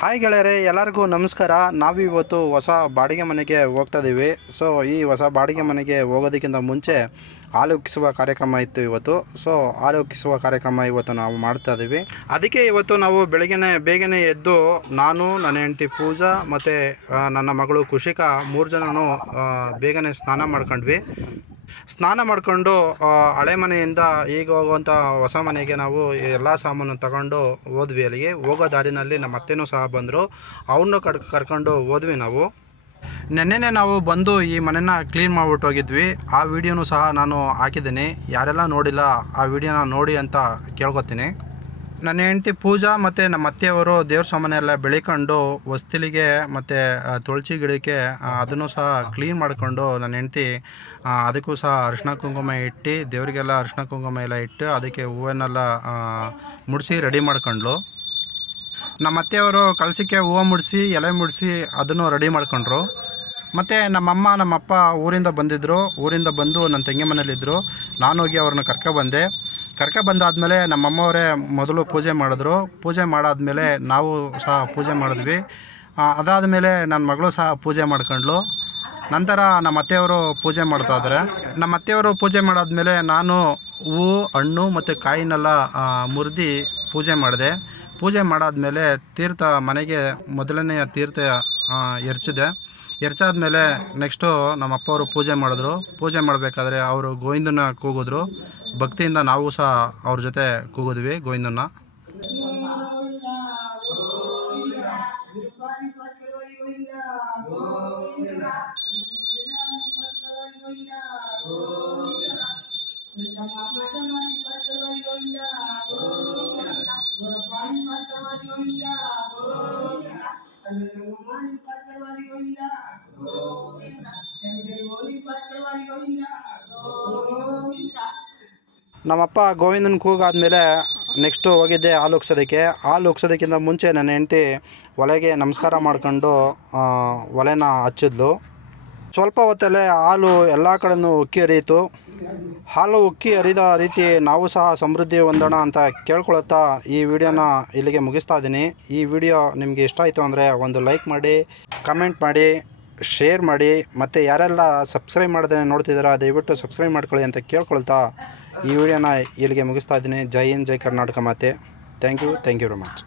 Hi ಗೆಳೆಯರೆ, ಎಲ್ಲರಿಗೂ ನಮಸ್ಕಾರ. ನಾವಿವತ್ತು ಹೊಸ ಬಾಡಿಗೆ ಮನೆಗೆ ಹೋಗ್ತಾ ಇದ್ದೀವಿ. ಸೊ ಈ ಹೊಸ ಬಾಡಿಗೆ ಮನೆಗೆ ಹೋಗೋದಕ್ಕಿಂತ ಮುಂಚೆ ಹಾಲು ಉಕ್ಕಿಸುವ ಕಾರ್ಯಕ್ರಮ ಇತ್ತು ಇವತ್ತು. ಸೊ ಹಾಲು ಉಕ್ಕಿಸುವ ಕಾರ್ಯಕ್ರಮ ಇವತ್ತು ನಾವು ಮಾಡ್ತಾ ಇದ್ದೀವಿ. ಅದಕ್ಕೆ ಇವತ್ತು ನಾವು ಬೇಗನೆ ಎದ್ದು ನಾನು, ನನ್ನ ಹೆಂಡತಿ ಪೂಜಾ ಮತ್ತು ನನ್ನ ಮಗಳು ಖುಷಿಕಾ 3 ಜನನು ಬೇಗನೆ ಸ್ನಾನ ಮಾಡ್ಕೊಂಡ್ವಿ. ಸ್ನಾನ ಮಾಡಿಕೊಂಡು ಹಳೆ ಮನೆಯಿಂದ ಈಗ ಹೋಗುವಂಥ ಹೊಸ ಮನೆಗೆ ನಾವು ಎಲ್ಲ ಸಾಮಾನು ತಗೊಂಡು ಹೋದ್ವಿ. ಅಲ್ಲಿಗೆ ಹೋಗೋ ದಾರಿನಲ್ಲಿ ನಮ್ಮ ಅತ್ತೆನೂ ಸಹ ಬಂದರು. ಅವನ್ನ ಕರ್ಕೊಂಡು ಹೋದ್ವಿ ನಾವು. ನೆನ್ನೆನೇ ನಾವು ಬಂದು ಈ ಮನೆನ ಕ್ಲೀನ್ ಮಾಡಿಬಿಟ್ಟು ಹೋಗಿದ್ವಿ. ಆ ವಿಡಿಯೋನೂ ಸಹ ನಾನು ಹಾಕಿದ್ದೀನಿ. ಯಾರೆಲ್ಲ ನೋಡಿಲ್ಲ ಆ ವಿಡಿಯೋನ ನೋಡಿ ಅಂತ ಕೇಳ್ಕೊತೀನಿ. ನನ್ನ ಹೆಂಡತಿ ಪೂಜಾ ಮತ್ತು ನಮ್ಮ ಅತ್ತೆಯವರು ದೇವ್ರ ಸಾಮಾನೆಲ್ಲ ಬೆಳಿಕೊಂಡು ಹೊಸ್ತಿಲಿಗೆ ಮತ್ತು ತುಳಸಿ ಗಿಡಕ್ಕೆ ಅದನ್ನು ಸಹ ಕ್ಲೀನ್ ಮಾಡಿಕೊಂಡು ನನ್ನ ಹೆಂಡತಿ ಅದಕ್ಕೂ ಸಹ ಅರಿಶಿನ ಕುಂಕುಮ ಇಟ್ಟು ದೇವರಿಗೆಲ್ಲ ಅರಿಶಿನ ಕುಂಕುಮ ಎಲ್ಲ ಇಟ್ಟು ಅದಕ್ಕೆ ಹೂವನ್ನೆಲ್ಲ ಮುಡಿಸಿ ರೆಡಿ ಮಾಡ್ಕೊಂಡ್ಳು. ನಮ್ಮ ಅತ್ತೆಯವರು ಕಲಸಕ್ಕೆ ಹೂವು ಮುಡಿಸಿ ಎಲೆ ಮುಡಿಸಿ ಅದನ್ನು ರೆಡಿ ಮಾಡ್ಕೊಂಡ್ರು. ಮತ್ತು ನಮ್ಮಮ್ಮ ನಮ್ಮಪ್ಪ ಊರಿಂದ ಬಂದಿದ್ದರು. ಊರಿಂದ ಬಂದು ನನ್ನ ತಂಗಿ ಮನೇಲಿದ್ದರು. ನಾನು ಹೋಗಿ ಅವ್ರನ್ನ ಬಂದಾದಮೇಲೆ ನಮ್ಮಮ್ಮವರೇ ಮೊದಲು ಪೂಜೆ ಮಾಡಿದ್ರು. ಪೂಜೆ ಮಾಡಾದಮೇಲೆ ನಾವು ಸಹ ಪೂಜೆ ಮಾಡಿದ್ವಿ. ಅದಾದಮೇಲೆ ನನ್ನ ಮಗಳು ಸಹ ಪೂಜೆ ಮಾಡ್ಕೊಂಡ್ಳು. ನಂತರ ನಮ್ಮ ಅತ್ತೆಯವರು ಪೂಜೆ ಮಾಡ್ತಾಯಿದ್ದಾರೆ. ನಮ್ಮ ಅತ್ತೆಯವರು ಪೂಜೆ ಮಾಡಾದಮೇಲೆ ನಾನು ಹೂವು, ಹಣ್ಣು ಮತ್ತು ಕಾಯಿನೆಲ್ಲ ಮುರಿದು ಪೂಜೆ ಮಾಡಿದೆ. ಪೂಜೆ ಮಾಡಾದಮೇಲೆ ತೀರ್ಥ ಮನೆಗೆ ಮೊದಲನೆಯ ತೀರ್ಥ ಎರಚಾದ್ಮೇಲೆ ನೆಕ್ಸ್ಟು ನಮ್ಮ ಅಪ್ಪವರು ಪೂಜೆ ಮಾಡಿದ್ರು. ಪೂಜೆ ಮಾಡಬೇಕಾದ್ರೆ ಅವರು ಗೋವಿಂದನ ಕೂಗಿದ್ರು. ಭಕ್ತಿಯಿಂದ ನಾವು ಸಹ ಅವ್ರ ಜೊತೆ ಕೂಗಿದ್ವಿ ಗೋವಿಂದನ. ನಮ್ಮಪ್ಪ ಗೋವಿಂದನ ಕೂಗಾದ್ಮೇಲೆ ನೆಕ್ಸ್ಟು ಹೋಗಿದ್ದೆ ಹಾಲು ಉಗ್ಸೋದಕ್ಕೆ. ಹಾಲು ಉಗ್ಸೋದಕ್ಕಿಂತ ಮುಂಚೆ ನನ್ನ ಹೆಂಡತಿ ಒಲೆಗೆ ನಮಸ್ಕಾರ ಮಾಡ್ಕೊಂಡು ಒಲೆನ ಹಚ್ಚಿದ್ಲು. ಸ್ವಲ್ಪ ಹೊತ್ತಲ್ಲೇ ಹಾಲು ಎಲ್ಲ ಕಡೆಯೂ ಉಕ್ಕಿ ಹರಿಯಿತು. ಹಾಲು ಉಕ್ಕಿ ಹರಿದ ರೀತಿ ನಾವು ಸಹ ಸಮೃದ್ಧಿ ಹೊಂದೋಣ ಅಂತ ಕೇಳ್ಕೊಳ್ತಾ ಈ ವಿಡಿಯೋನ ಇಲ್ಲಿಗೆ ಮುಗಿಸ್ತಾ ಇದ್ದೀನಿ. ಈ ವಿಡಿಯೋ ನಿಮಗೆ ಇಷ್ಟ ಆಯಿತು ಅಂದರೆ ಒಂದು ಲೈಕ್ ಮಾಡಿ, ಕಮೆಂಟ್ ಮಾಡಿ, ಶೇರ್ ಮಾಡಿ. ಮತ್ತು ಯಾರೆಲ್ಲ ಸಬ್ಸ್ಕ್ರೈಬ್ ಮಾಡದೆ ನೋಡ್ತಿದ್ದೀರಾ ದಯವಿಟ್ಟು ಸಬ್ಸ್ಕ್ರೈಬ್ ಮಾಡ್ಕೊಳ್ಳಿ ಅಂತ ಕೇಳ್ಕೊಳ್ತಾ ಈ ವಿಡಿಯೋನ ಇಲ್ಲಿಗೆ ಮುಗಿಸ್ತಾ ಇದ್ದೀನಿ. ಜೈ ಹಿಂದ್, ಜೈ ಕರ್ನಾಟಕ ಮಾತೆ. Thank you very much.